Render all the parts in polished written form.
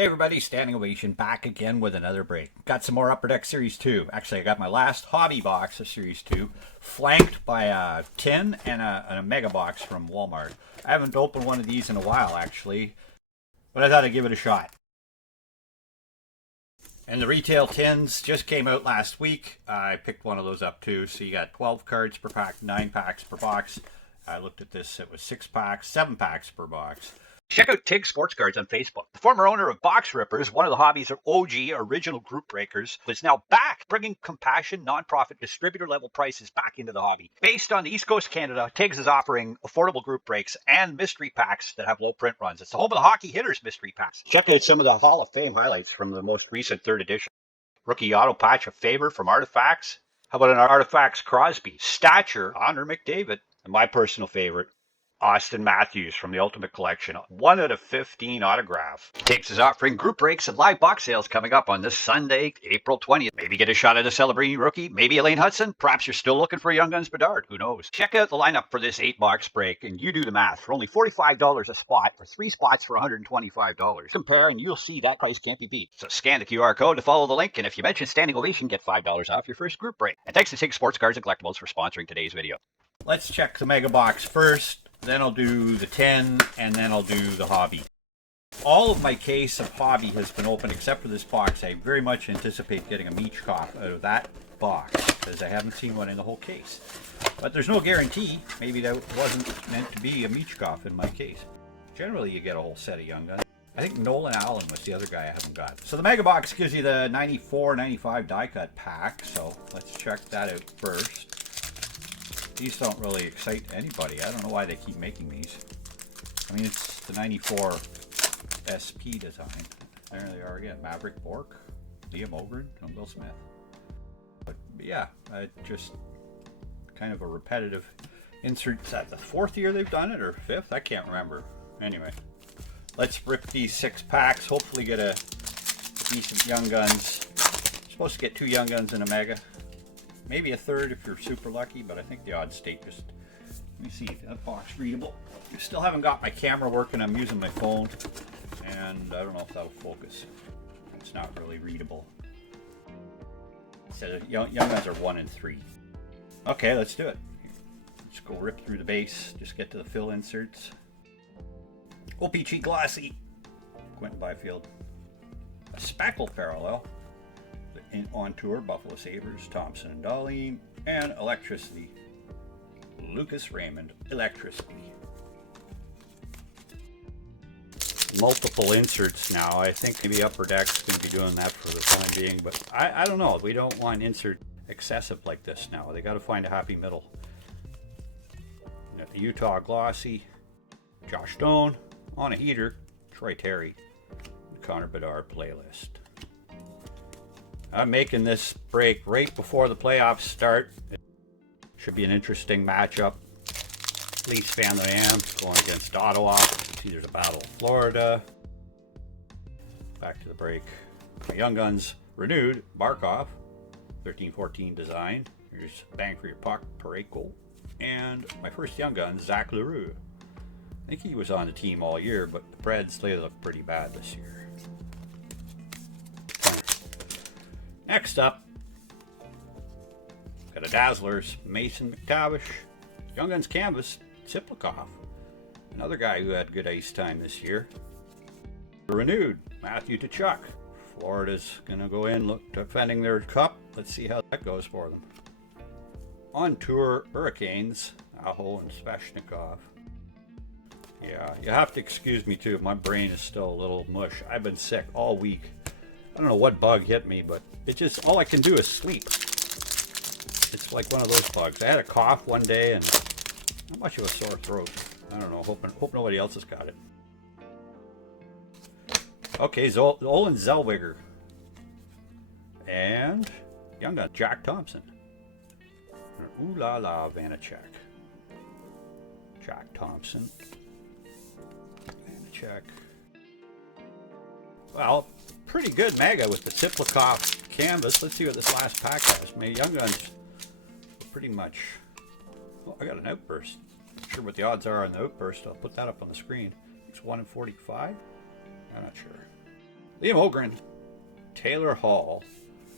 Hey everybody, standing ovation back again with another break. Got some more Upper Deck Series 2. Actually, I got my last hobby box of Series 2, flanked by a tin and a mega box from Walmart. I haven't opened one of these in a while, actually, but I thought I'd give it a shot. And the retail tins just came out last week. I picked one of those up too. So you got 12 cards per pack, 9 packs per box. I looked at this, it was 6 packs, 7 packs per box. Check out Tig Sports Cards on Facebook. The former owner of Box Rippers, one of the hobby's OG original group breakers, is now back, bringing compassion, nonprofit, distributor-level prices back into the hobby. Based on the East Coast Canada, Tig's is offering affordable group breaks and mystery packs that have low print runs. It's the home of the Hockey Hitters mystery packs. Check out some of the Hall of Fame highlights from the most recent 3rd edition. Rookie auto patch of favor from Artifacts. How about an Artifacts Crosby? Stature, Honor McDavid. And my personal favorite, Austin Matthews from the Ultimate Collection. 1 out of 15 autograph. Tig's is offering group breaks and live box sales coming up on this Sunday, April 20th. Maybe get a shot at a celebrating rookie. Maybe Elaine Hudson. Perhaps you're still looking for a Young Guns Bedard. Who knows? Check out the lineup for this 8-box break and you do the math. For only $45 a spot, for 3 spots for $125. Compare and you'll see that price can't be beat. So scan the QR code to follow the link, and if you mention Standing Ovation, get $5 off your first group break. And thanks to Tig Sports Cards and Collectibles for sponsoring today's video. Let's check the mega box first. Then I'll do the 10, and then I'll do the hobby. All of my case of hobby has been open except for this box. I very much anticipate getting a Michkov out of that box because I haven't seen one in the whole case. But there's no guarantee. Maybe that wasn't meant to be a Michkov in my case. Generally, you get a whole set of Young Guns. I think Nolan Allen was the other guy I haven't got. So the Mega Box gives you the 94, 95 die cut pack. So let's check that out first. These don't really excite anybody. I don't know why they keep making these. I mean, it's the 94 SP design. There they are again. Maverick Bork, Liam Ogren, and Will Smith. But yeah, just kind of a repetitive insert. Is that the 4th year they've done it or 5th? I can't remember. Anyway, let's rip these 6 packs. Hopefully get a decent Young Guns. You're supposed to get 2 Young Guns in a Mega. Maybe a 3rd if you're super lucky, but I think the odds stay just... Let me see if that box readable. I still haven't got my camera working. I'm using my phone, and I don't know if that'll focus. It's not really readable. It says Young Guns are 1 and 3. Okay, let's do it. Let's go rip through the base. Just get to the fill inserts. OPG Glossy. Quentin Byfield. A Spackle Parallel. On Tour, Buffalo Sabres, Thompson and Darlene, and Electricity, Lucas Raymond, Electricity. Multiple inserts now. I think maybe Upper Deck's going to be doing that for the time being, but I don't know. We don't want insert excessive like this now. They got to find a happy middle. The Utah Glossy, Josh Stone, on a heater, Troy Terry, Connor Bedard playlist. I'm making this break right before the playoffs start. It should be an interesting matchup. Leafs fan that I am, going against Ottawa. See, there's a battle in Florida. Back to the break. My Young Guns renewed. Barkov, 13-14 design. Here's Bang for Your Puck, Pareko. And my first Young Guns, Zach Leroux. I think he was on the team all year, but the Preds, they look pretty bad this year. Next up, got a Dazzlers, Mason McTavish, Young Guns Canvas, Tsiplikov, another guy who had good ice time this year. Renewed, Matthew Tkachuk. Florida's going to go in, look defending their cup. Let's see how that goes for them. On Tour, Hurricanes, Aho and Sveshnikov. Yeah, you have to excuse me too. My brain is still a little mush. I've been sick all week. I don't know what bug hit me, but it just, all I can do is sleep. It's like one of those bugs. I had a cough one day and not much of a sore throat. I don't know, hope nobody else has got it. Okay, Olin Zellweger. And Young Gun, Jack Thompson. Ooh la la, Vanacek. Jack Thompson. Vanacek. Well, pretty good Mega with the Tsiplikov canvas. Let's see what this last pack has. My Young Guns pretty much... Oh, I got an Outburst. Not sure what the odds are on the Outburst. I'll put that up on the screen. It's 1 in 45? I'm not sure. Liam Ogren, Taylor Hall.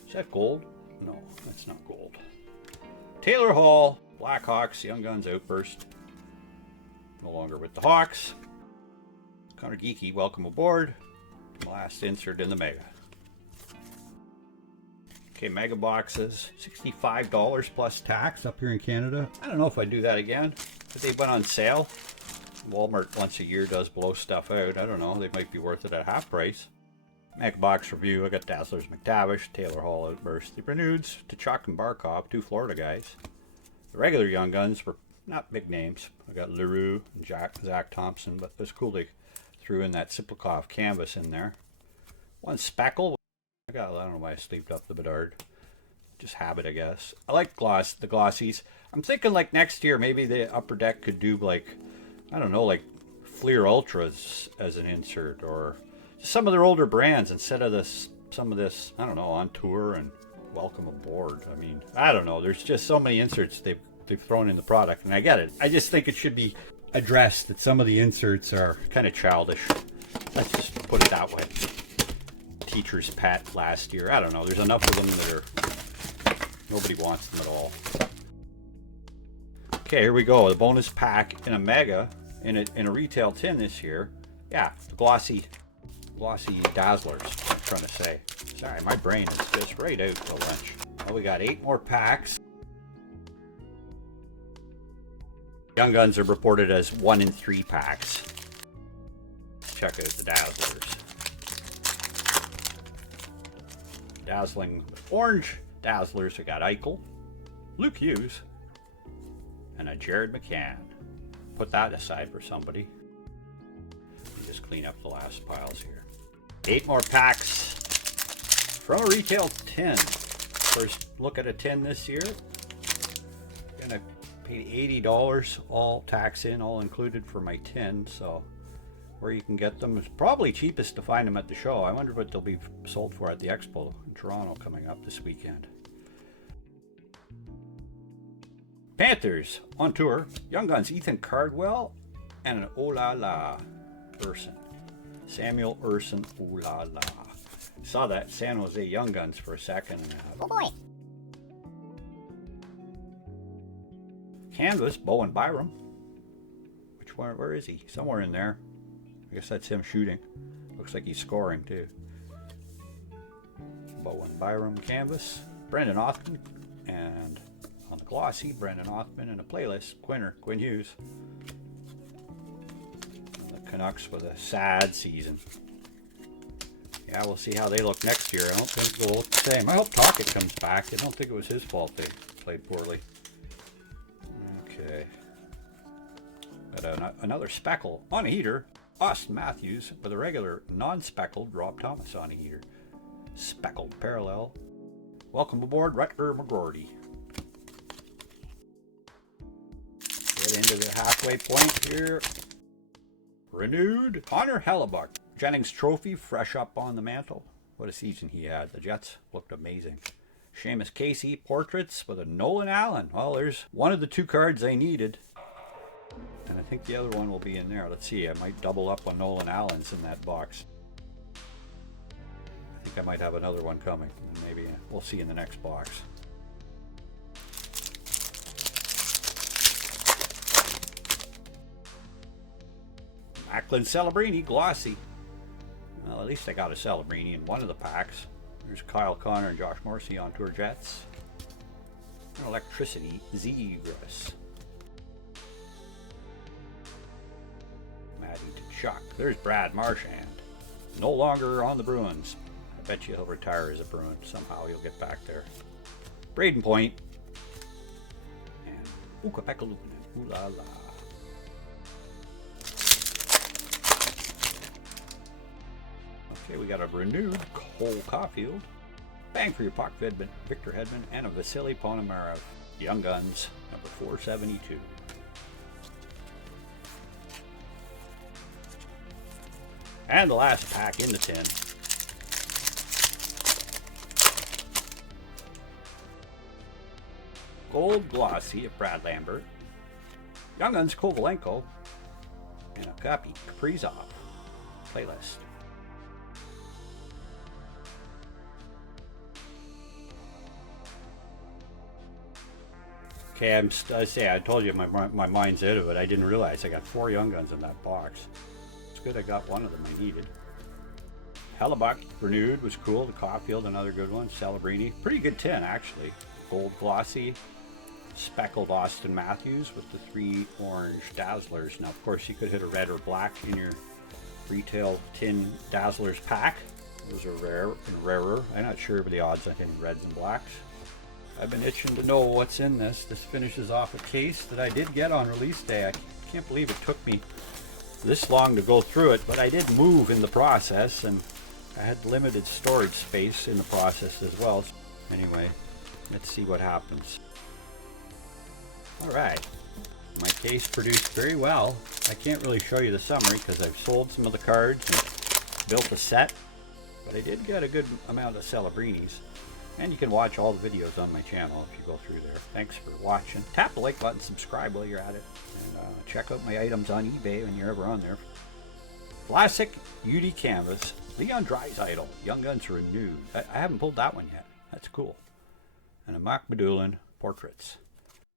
Is that gold? No, that's not gold. Taylor Hall, Blackhawks, Young Guns Outburst. No longer with the Hawks. Connor Geeky, welcome aboard. Last insert in the Mega. Okay, Mega boxes, $65 plus tax up here in Canada. I don't know if I'd do that again, but they went on sale. Walmart once a year does blow stuff out. I don't know, they might be worth it at half price. Mega box review, I got Dazzlers McTavish, Taylor Hall Outburst, the Reneweds, Tkachuk and Barkov, 2 Florida guys. The regular Young Guns were not big names. I got Leroux and Zach Thompson, but it was cool they threw in that Siplikov canvas in there. One Speckle. I don't know why I sleeved up the Bedard. Just habit, I guess. I like the glossies. I'm thinking like next year maybe the Upper Deck could do like, I don't know, like Fleer Ultras as an insert, or some of their older brands instead of some of this, I don't know, On Tour and Welcome Aboard. I mean, I don't know. There's just so many inserts they've thrown in the product, and I get it. I just think it should be addressed that some of the inserts are kind of childish. Let's just put it that way. Teacher's pet last year. I don't know. There's enough of them that are, nobody wants them at all. Okay, here we go. The bonus pack in a Mega in a retail tin this year. Yeah, the glossy Dazzlers, I'm trying to say. Sorry, my brain is just right out to lunch. Well, we got 8 more packs. Young Guns are reported as 1 in 3 packs. Check out the Dazzlers. Dazzling orange Dazzlers. We got Eichel, Luke Hughes, and a Jared McCann. Put that aside for somebody. Just clean up the last piles here. 8 more packs from a retail tin. First look at a tin this year. Gonna pay $80 all tax in, all included for my tin. So where you can get them is probably cheapest to find them at the show. I wonder what they'll be sold for at the Expo in Toronto coming up this weekend. Panthers on tour. Young Guns, Ethan Cardwell, and an Oh La La Urson. Samuel Urson, Oh La La. Saw that San Jose Young Guns for a second. Oh boy. Canvas, Bowen Byram. Which one? Where is he? Somewhere in there. I guess that's him shooting. Looks like he's scoring too. Bowen Byram canvas. Brendan Othman, and on the glossy, Brendan Othman, and a playlist, Quinn Hughes. The Canucks with a sad season. Yeah, we'll see how they look next year. I don't think they'll look the same. I hope Tocchet comes back. I don't think it was his fault they played poorly. Okay. Got another speckle on a heater. Austin Matthews with a regular non-speckled Rob Thomas on a heater. Speckled parallel. Welcome aboard, Rutger McGroarty. Get into the halfway point here. Renewed Connor Hellebuck. Jennings Trophy fresh up on the mantle. What a season he had. The Jets looked amazing. Seamus Casey portraits with a Nolan Allen. Well, there's one of the 2 cards they needed. And I think the other one will be in there. Let's see, I might double up on Nolan Allen's in that box. I think I might have another one coming. Maybe we'll see in the next box. Macklin Celebrini glossy. Well, at least I got a Celebrini in one of the packs. There's Kyle Connor and Josh Morrissey on Tour Jets. And Electricity Zegras. Matty Tkachuk. There's Brad Marchand. No longer on the Bruins. I bet you he'll retire as a Bruin. Somehow he'll get back there. Braden Point. And Ukko-Pekka Luukkonen. Ooh la la. Okay, we got a renewed Cole Caulfield. Bang for your puck, Victor Hedman, and a Vasily Ponomarev. Young Guns, number 472. And the last pack in the tin. Gold glossy of Brad Lambert. Young Guns Kovalenko. And a copy Kaprizov playlist. Okay, I told you my mind's out of it. I didn't realize I got 4 Young Guns in that box. It's good I got one of them I needed. Hellebuck renewed was cool. The Caulfield, another good one. Celebrini, pretty good tin actually. Gold glossy. Speckled Austin Matthews with the 3 orange Dazzlers. Now, of course, you could hit a red or black in your retail tin Dazzlers pack. Those are rare and rarer. I'm not sure of the odds on hitting reds and blacks. I've been itching to know what's in this. This finishes off a case that I did get on release day. I can't believe it took me this long to go through it, but I did move in the process, and I had limited storage space in the process as well. Anyway, let's see what happens. Alright, my case produced very well. I can't really show you the summary because I've sold some of the cards and built a set, but I did get a good amount of Celebrinis. And you can watch all the videos on my channel if you go through there. Thanks for watching. Tap the like button, subscribe while you're at it, and check out my items on eBay when you're ever on there. Classic UD Canvas, Leon Draisaitl, Young Guns renewed. I haven't pulled that one yet. That's cool. And a Mark Medulin Portraits.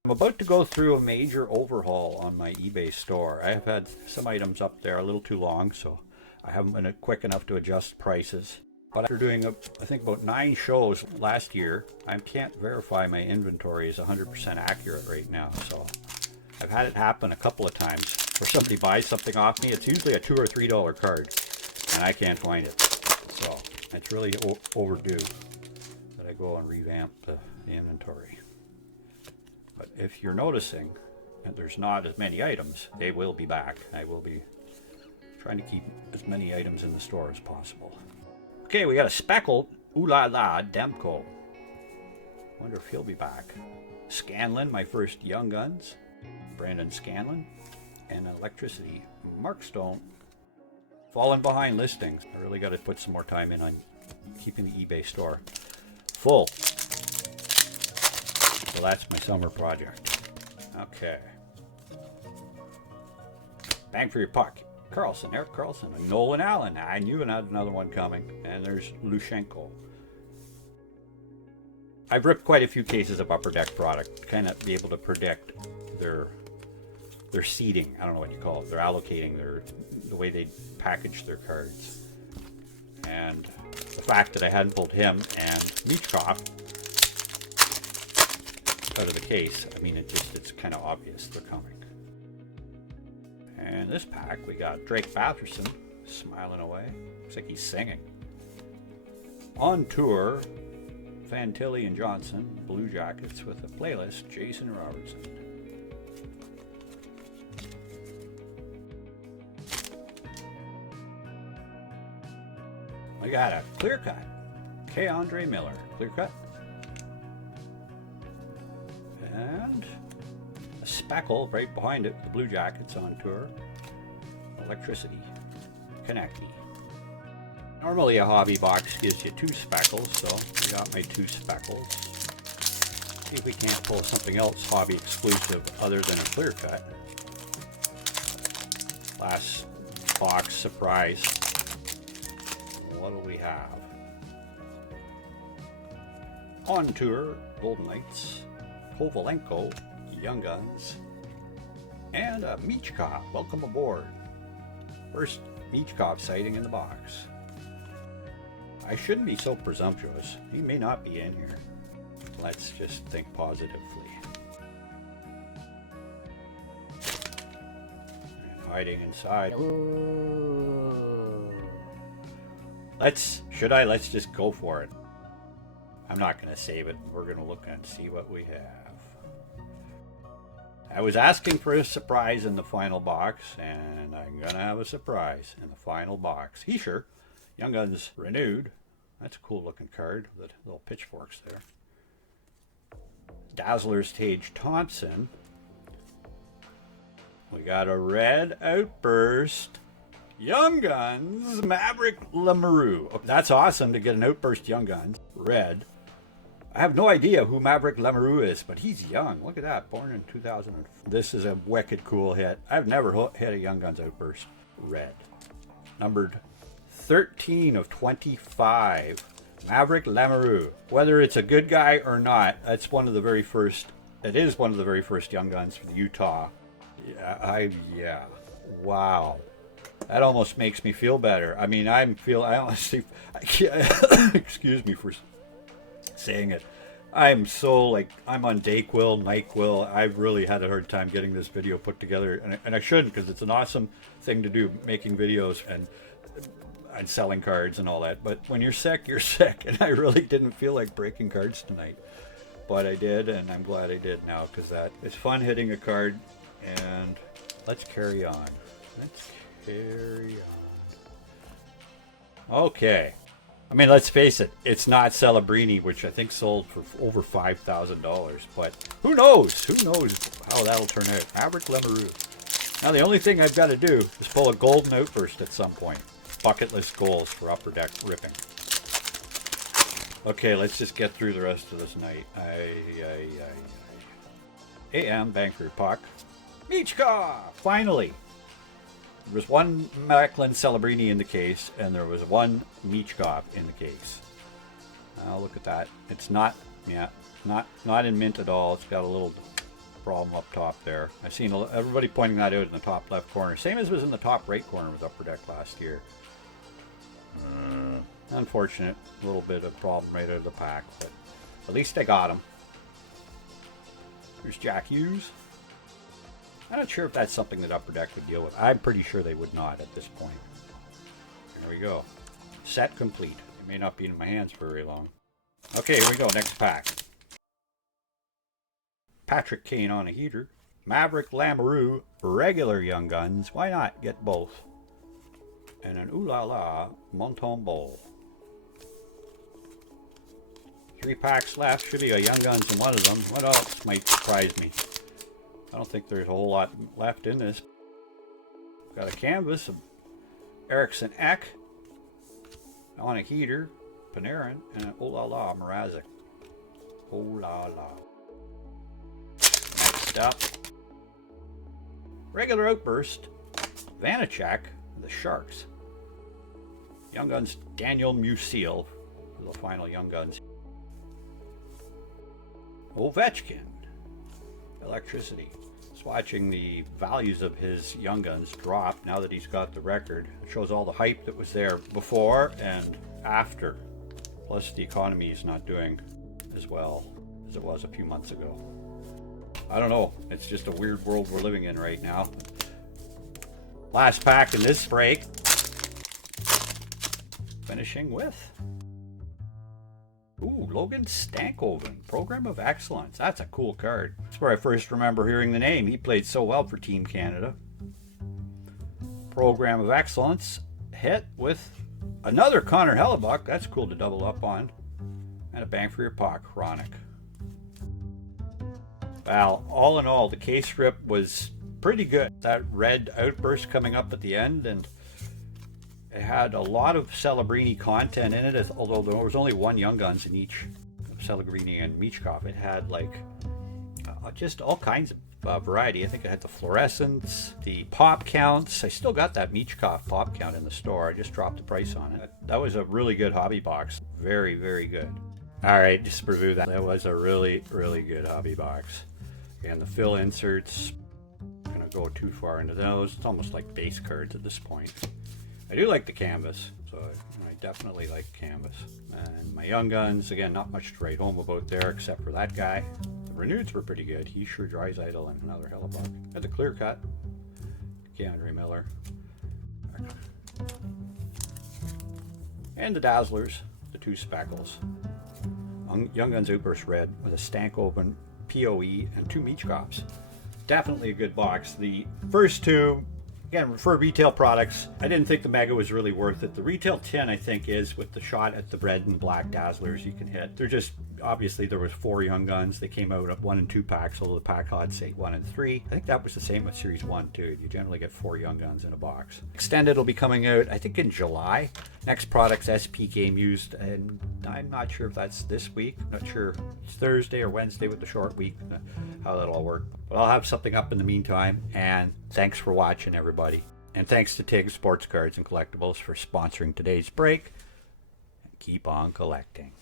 I'm about to go through a major overhaul on my eBay store. I have had some items up there a little too long, so I haven't been quick enough to adjust prices. But after doing, I think, about 9 shows last year, I can't verify my inventory is 100% accurate right now. So I've had it happen a couple of times where somebody buys something off me. It's usually a $2 or $3 card, and I can't find it. So it's really overdue that I go and revamp the inventory. But if you're noticing that there's not as many items, they will be back. I will be trying to keep as many items in the store as possible. Okay, we got a speckled Ooh La La Demko. Wonder if he'll be back. Scanlon, my first Young Guns. Brandon Scanlon. And Electricity, Mark Stone. Falling behind listings. I really got to put some more time in on keeping the eBay store full. So that's my summer project. Okay. Bang for your puck. Carlson, Eric Carlson, and Nolan Allen. I knew I had another one coming. And there's Lushenko. I've ripped quite a few cases of Upper Deck product to kind of be able to predict their seeding. I don't know what you call it. They're allocating the way they package their cards. And the fact that I hadn't pulled him and Michkov out of the case, I mean, it's kind of obvious they're coming. And this pack, we got Drake Batherson smiling away. Looks like he's singing. On tour, Fantilli and Johnson, Blue Jackets with a playlist, Jason Robertson. We got a clear cut. K. Andre Miller, clear cut. And a speckle right behind it, the Blue Jackets on tour. Electricity, Konecny. Normally a hobby box gives you 2 speckles, so I got my 2 speckles. See if we can't pull something else hobby exclusive other than a clear cut. Last box surprise. What do we have? On tour, Golden Knights, Kovalenko, Young Guns, and a Michkov. Welcome aboard. First Michkov sighting in the box. I shouldn't be so presumptuous. He may not be in here. Let's just think positively. And hiding inside. Let's just go for it. I'm not going to save it. We're going to look and see what we have. I was asking for a surprise in the final box, and I'm going to have a surprise in the final box. Heischer, Young Guns renewed. That's a cool looking card with little pitchforks there. Dazzlers Tage Thompson. We got a red Outburst Young Guns Maverick Lemeru. That's awesome to get an Outburst Young Guns red. I have no idea who Maverick Lemeru is, but he's young. Look at that, born in 2000. This is a wicked cool hit. I've never hit a Young Guns Outburst red. Numbered 13 of 25. Maverick Lemeru. Whether it's a good guy or not, that's one of the very first It is one of the very first Young Guns for the Utah. Yeah. Wow. That almost makes me feel better. I mean, I honestly, I can't, excuse me for saying it. I'm so like, I'm on Dayquil, NyQuil. I've really had a hard time getting this video put together, and I shouldn't, because it's an awesome thing to do, making videos and selling cards and all that. But when you're sick, and I really didn't feel like breaking cards tonight. But I did, and I'm glad I did now, because that it's fun hitting a card. And let's carry on. Let's carry on. Okay. I mean, let's face it, it's not Celebrini, which I think sold for over $5,000. But who knows? Who knows how that'll turn out? Maverick Lemaroo. Now, the only thing I've got to do is pull a golden outburst at some point. Bucket list goals for Upper Deck ripping. Okay, let's just get through the rest of this night. AM, bang for your puck. Michka! Finally! There was one Macklin Celebrini in the case, and there was one Michkov in the case. Now look at that. It's not in mint at all. It's got a little problem up top there. I've seen everybody pointing that out in the top left corner. Same as was in the top right corner with Upper Deck last year. Unfortunate. A little bit of problem right out of the pack, but at least I got him. Here's Jack Hughes. I'm not sure if that's something that Upper Deck would deal with. I'm pretty sure they would not at this point. There we go. Set complete. It may not be in my hands for very long. Okay, here we go. Next pack. Patrick Kane on a heater. Maverick Lemaroo, regular Young Guns. Why not get both? And an Ooh La La Montombeau. 3 packs left. Should be a Young Guns in one of them. What else might surprise me? I don't think there's a whole lot left in this. Got a canvas of Eriksson Ek on a heater, Panarin, and an Ooh La La Mrazek. Ooh La La. Next up, regular outburst, Vanacek, the Sharks. Young Guns Daniel Musil for the final Young Guns. Ovechkin, electricity. Just watching the values of his Young Guns drop now that he's got the record. It shows all the hype that was there before and after. Plus the economy is not doing as well as it was a few months ago. I don't know. It's just a weird world we're living in right now. Last pack in this break. Finishing with Logan Stankoven, Program of Excellence. That's a cool card. That's where I first remember hearing the name. He played so well for Team Canada. Program of Excellence hit with another Connor Hellebuck. That's cool to double up on. And a bang for your puck, Chronic. Well, all in all, the case strip was pretty good. That red outburst coming up at the end, and it had a lot of Celebrini content in it, although there was only one Young Guns in each, Celebrini and Michkov. It had like just all kinds of variety. I think it had the fluorescence, the pop counts. I still got that Michkov pop count in the store. I just dropped the price on it. That was a really good hobby box. Very, very good. All right, just to review that. That was a really, really good hobby box. And the fill inserts, I'm gonna go too far into those. It's almost like base cards at this point. I do like the canvas, so I definitely like canvas. And my Young Guns, again, not much to write home about there, except for that guy. The reneweds were pretty good. He sure dries idle and another Hellebuck. Had the clear cut, Keandre Miller. And the Dazzlers, the 2 Speckles. Young Guns Outburst Red with a Stankoven, POE, and 2 Michkovs. Definitely a good box. The first 2, again, for retail products, I didn't think the Mega was really worth it. The retail tin, I think, is with the shot at the red and black Dazzlers you can hit. They're just, obviously, there was 4 Young Guns. They came out at 1 and 2 packs, although the pack odds say 1 and 3. I think that was the same with Series 1, too. You generally get 4 Young Guns in a box. Extended will be coming out, I think, in July. Next product's SP Game Used, and I'm not sure if that's this week. I'm not sure it's Thursday or Wednesday with the short week, how that'll all work. But I'll have something up in the meantime, and thanks for watching, everybody. And thanks to TIG Sports Cards and Collectibles for sponsoring today's break. And keep on collecting.